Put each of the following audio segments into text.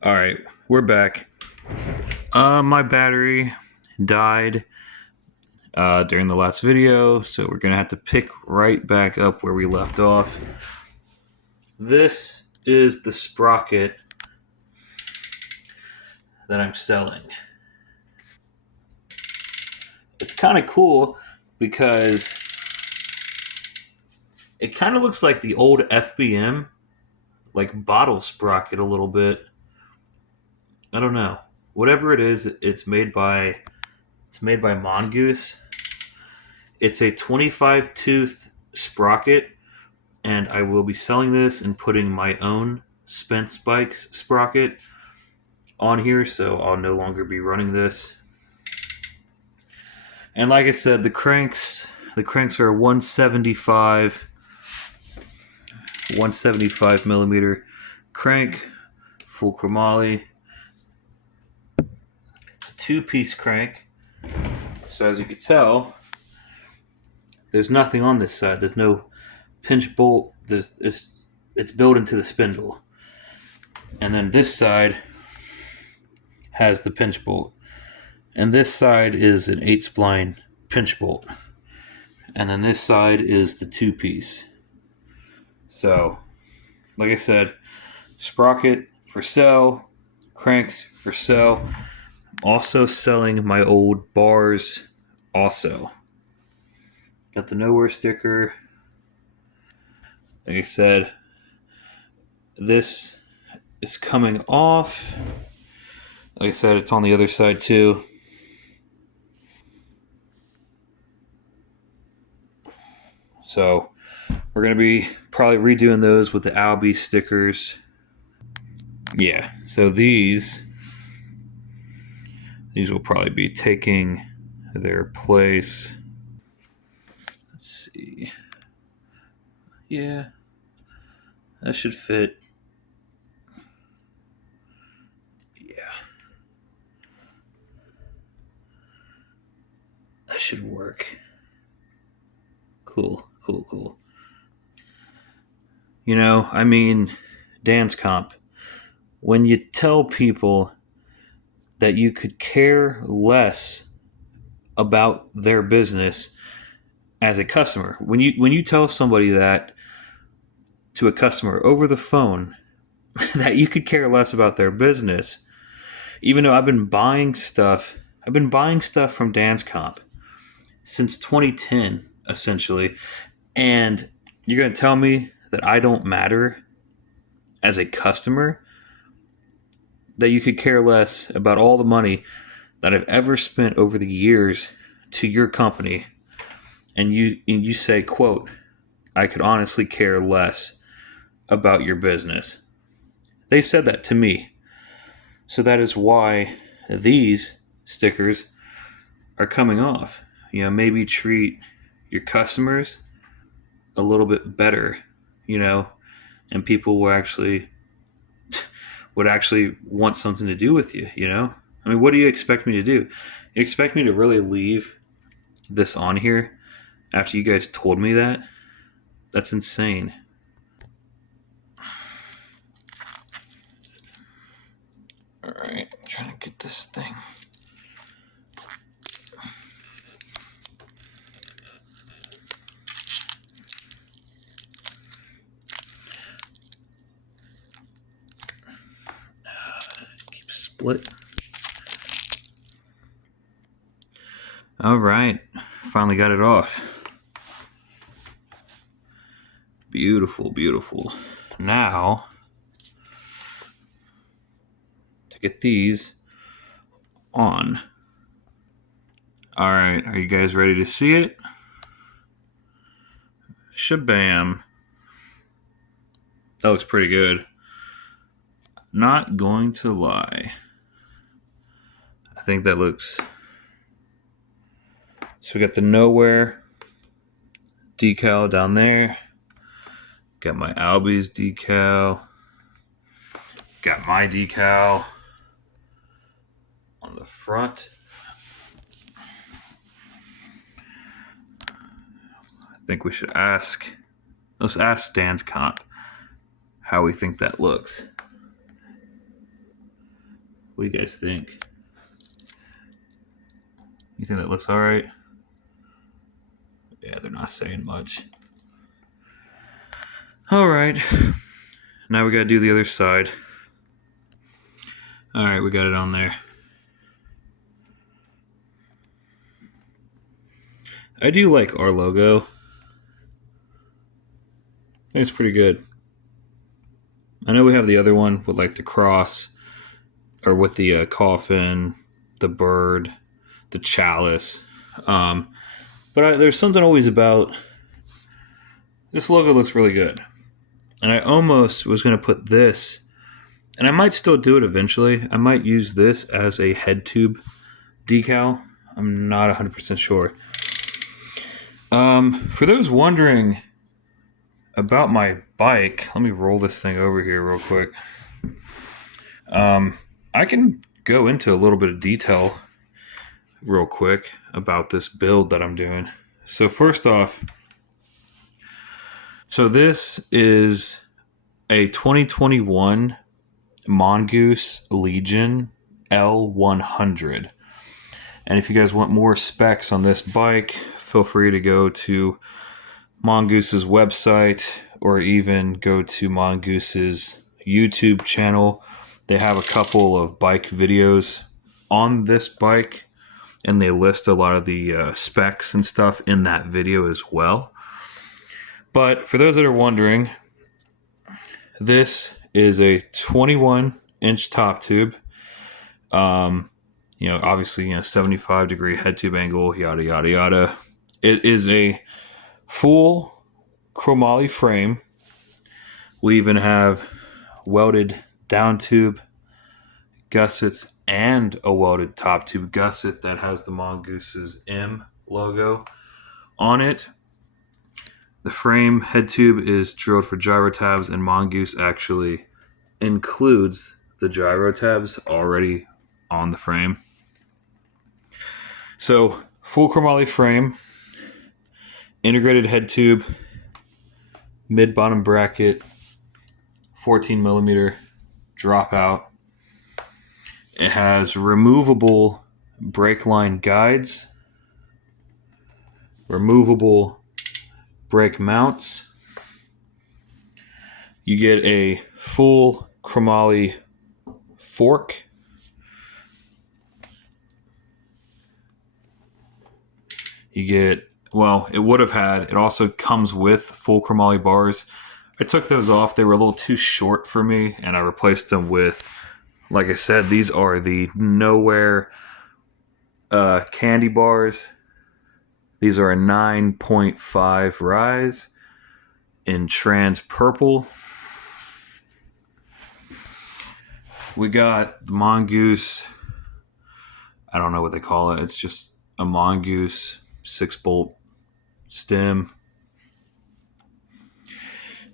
All right, we're back. My battery died during the last video, so we're gonna have to pick right back up where we left off. This is the sprocket that I'm selling. It's kind of cool because it kind of looks like the old FBM, like bottle sprocket a little bit. I don't know. Whatever it is, it's made by Mongoose. It's a 25 tooth sprocket, and I will be selling this and putting my own Spence Bikes sprocket on here, so I'll no longer be running this. And like I said, the cranks are 175 millimeter crank, full chromoly. It's a two-piece crank. So as you can tell, there's nothing on this side. There's no pinch bolt. It's built into the spindle. And then this side has the pinch bolt. And this side is an 8-spline pinch bolt. And then this side is the two-piece. So, like I said, sprocket for sale, cranks for sale. Also selling my old bars also. Got the nowhere sticker. Like I said, this is coming off. Like I said, it's on the other side too. So we're going to be probably redoing those with the Albie stickers. Yeah, so these will probably be taking their place. Let's see. Yeah, that should fit. Yeah. That should work. Cool. You know, I mean, dance comp. When you tell people that you could care less about their business as a customer, when you tell somebody that to a customer over the phone that you could care less about their business, even though I've been buying stuff from Dance Comp since 2010, essentially, and you're going to tell me that I don't matter as a customer, that you could care less about all the money that I've ever spent over the years to your company, and you say, quote, I could honestly care less about your business. They said that to me. So that is why these stickers are coming off. You know, maybe treat your customers a little bit better, you know, and people would actually want something to do with you, you know? I mean, what do you expect me to do? You expect me to really leave this on here after you guys told me that? That's insane. All right, I'm trying to get this thing. Keep split. All right, finally got it off. Beautiful. Now, to get these on. All right, are you guys ready to see it? Shabam. That looks pretty good. Not going to lie. I think that looks... So we got the Nowhere decal down there. Got my Albie's decal. Got my decal on the front. I think we should let's ask Stan's Comp how we think that looks. What do you guys think? You think that looks all right? Yeah, they're not saying much. All right. Now we got to do the other side. All right, we got it on there. I do like our logo. It's pretty good. I know we have the other one with like the cross, or with the coffin, the bird, the chalice. There's something always about this logo looks really good. And I almost was going to put this, and I might still do it eventually. I might use this as a head tube decal. I'm not 100% sure. For those wondering about my bike, let me roll this thing over here real quick. I can go into a little bit of detail real quick about this build that I'm doing. So first off, this is a 2021 Mongoose Legion L100. And if you guys want more specs on this bike, feel free to go to Mongoose's website or even go to Mongoose's YouTube channel. They have a couple of bike videos on this bike, and they list a lot of the specs and stuff in that video as well. But for those that are wondering, this is a 21-inch top tube. Obviously, 75-degree head tube angle, yada, yada, yada. It is a full chromoly frame. We even have welded down tube gussets and a welded top tube gusset that has the Mongoose's M logo on it. The frame head tube is drilled for gyro tabs, and Mongoose actually includes the gyro tabs already on the frame. So, full chromoly frame, integrated head tube, mid-bottom bracket, 14 millimeter dropout. It has removable brake line guides, removable brake mounts. You get a full chromoly fork. You get, it also comes with full chromoly bars. I took those off. They were a little too short for me, and I replaced them with, like I said, these are the Nowhere candy bars. These are a 9.5 rise in trans purple. We got the Mongoose, I don't know what they call it. It's just a Mongoose 6-bolt stem.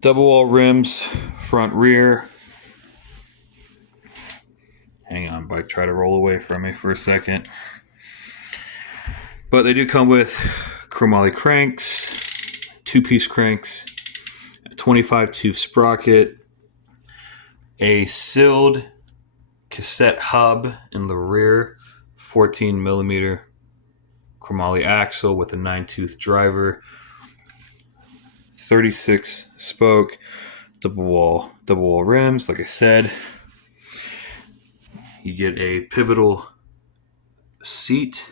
Double wall rims, front rear. Hang on, bike, try to roll away from me for a second. But they do come with chromoly cranks, 2-piece cranks, a 25 tooth sprocket, a sealed cassette hub in the rear, 14 millimeter chromoly axle with a 9-tooth driver, 36 spoke, double wall rims. Like I said, you get a pivotal seat.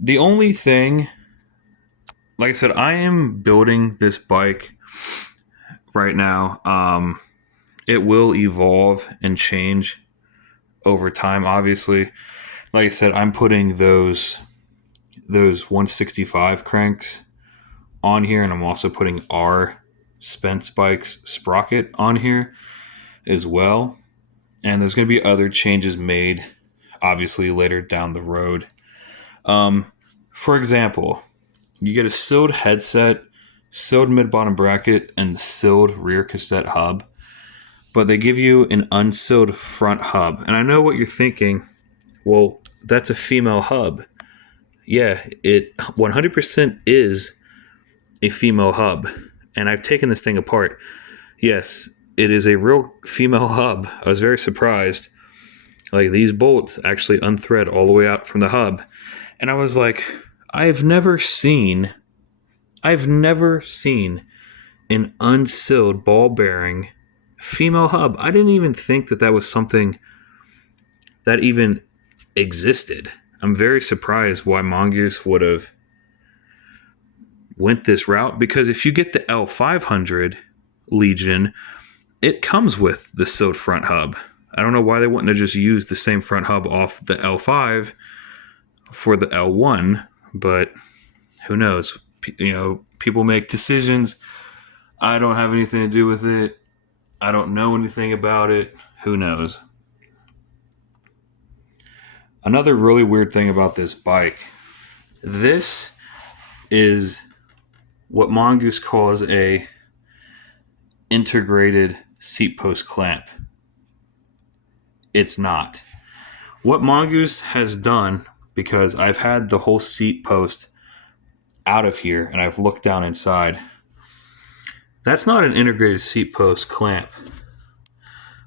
The only thing, like I said, I am building this bike right now. It will evolve and change over time, obviously. Like I said, I'm putting those 165 cranks on here, and I'm also putting our Spence Bikes sprocket on here as well. And there's going to be other changes made, obviously, later down the road. For example, you get a sealed headset, sealed mid-bottom bracket, and sealed rear cassette hub. But they give you an unsealed front hub. And I know what you're thinking. Well, that's a female hub. Yeah, it 100% is a female hub. And I've taken this thing apart. Yes, it is a real female hub. I was very surprised. Like, these bolts actually unthread all the way out from the hub. And I was like, I've never seen an unsealed ball bearing female hub. I didn't even think that was something that even existed. I'm very surprised why Mongoose would have went this route, because if you get the L500 Legion, it comes with the sealed front hub. I don't know why they wouldn't have just used the same front hub off the L5 for the L1, but who knows? People make decisions. I don't have anything to do with it. I don't know anything about it. Who knows? Another really weird thing about this bike, this is what Mongoose calls a integrated seat post clamp. It's not. What Mongoose has done, because I've had the whole seat post out of here and I've looked down inside, that's not an integrated seat post clamp.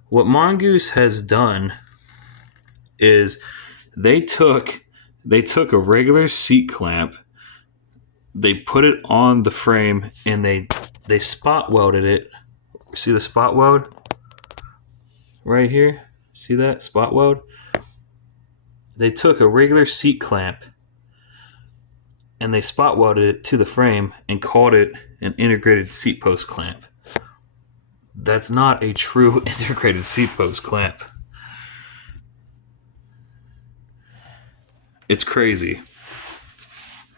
What Mongoose has done is they took a regular seat clamp, they put it on the frame, and they spot welded it. See the spot weld right here? See that spot weld? They took a regular seat clamp and they spot welded it to the frame and called it an integrated seat post clamp. That's not a true integrated seat post clamp. It's crazy.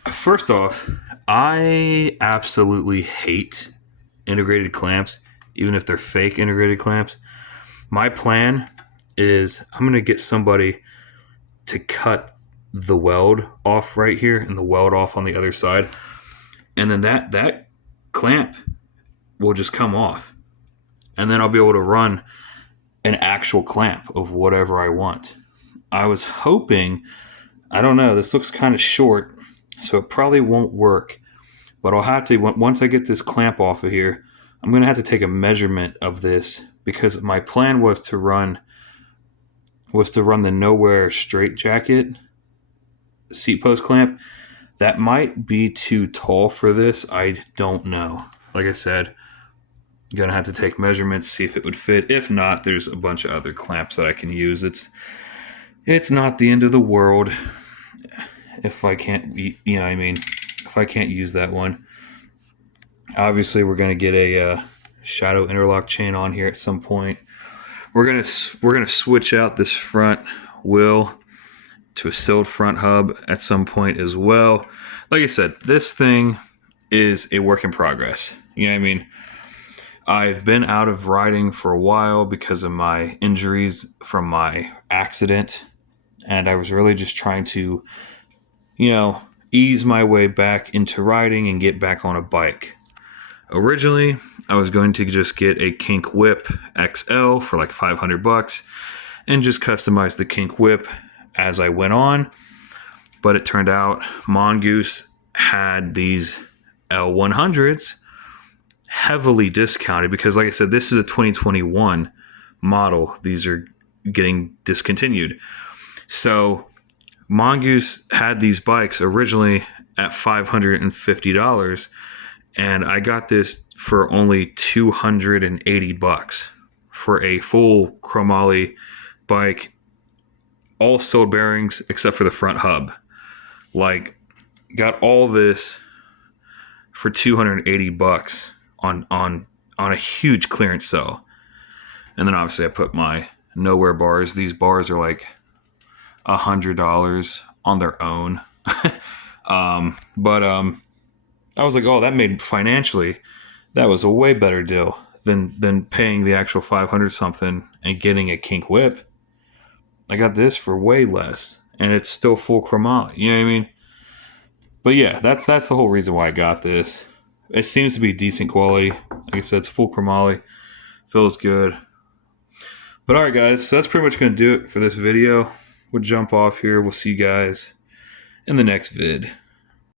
First off, I absolutely hate integrated clamps, even if they're fake integrated clamps. My plan is I'm going to get somebody to cut the weld off right here and the weld off on the other side. And then that clamp will just come off. And then I'll be able to run an actual clamp of whatever I want. I was hoping, I don't know, this looks kind of short, so it probably won't work. But I'll have to, once I get this clamp off of here, I'm going to have to take a measurement of this, because my plan was to run the Nowhere straight jacket seat post clamp. That might be too tall for this. I don't know. Like I said, I'm going to have to take measurements, see if it would fit. If not, there's a bunch of other clamps that I can use. It's not the end of the world if I can't, if I can't use that one. Obviously, we're going to get a shadow interlock chain on here at some point. We're gonna switch out this front wheel to a sealed front hub at some point as well. Like I said, this thing is a work in progress. You know what I mean? I've been out of riding for a while because of my injuries from my accident, and I was really just trying to, ease my way back into riding and get back on a bike. Originally, I was going to just get a kink whip XL for like $500 and just customize the kink whip as I went on. But it turned out Mongoose had these L100s heavily discounted because, like I said, this is a 2021 model. These are getting discontinued. So Mongoose had these bikes originally at $550. And I got this for only $280 for a full chromoly bike, all sealed bearings except for the front hub. Like, got all this for $280 on a huge clearance sale. And then obviously I put my Nowhere bars. These bars are like $100 on their own. I was like, oh, that made financially, that was a way better deal than paying the actual 500 something and getting a kink whip. I got this for way less, and it's still full chromoly. You know what I mean? But yeah, that's the whole reason why I got this. It seems to be decent quality. Like I said, it's full chromoly, feels good. But all right, guys, so that's pretty much going to do it for this video. We'll jump off here. We'll see you guys in the next vid.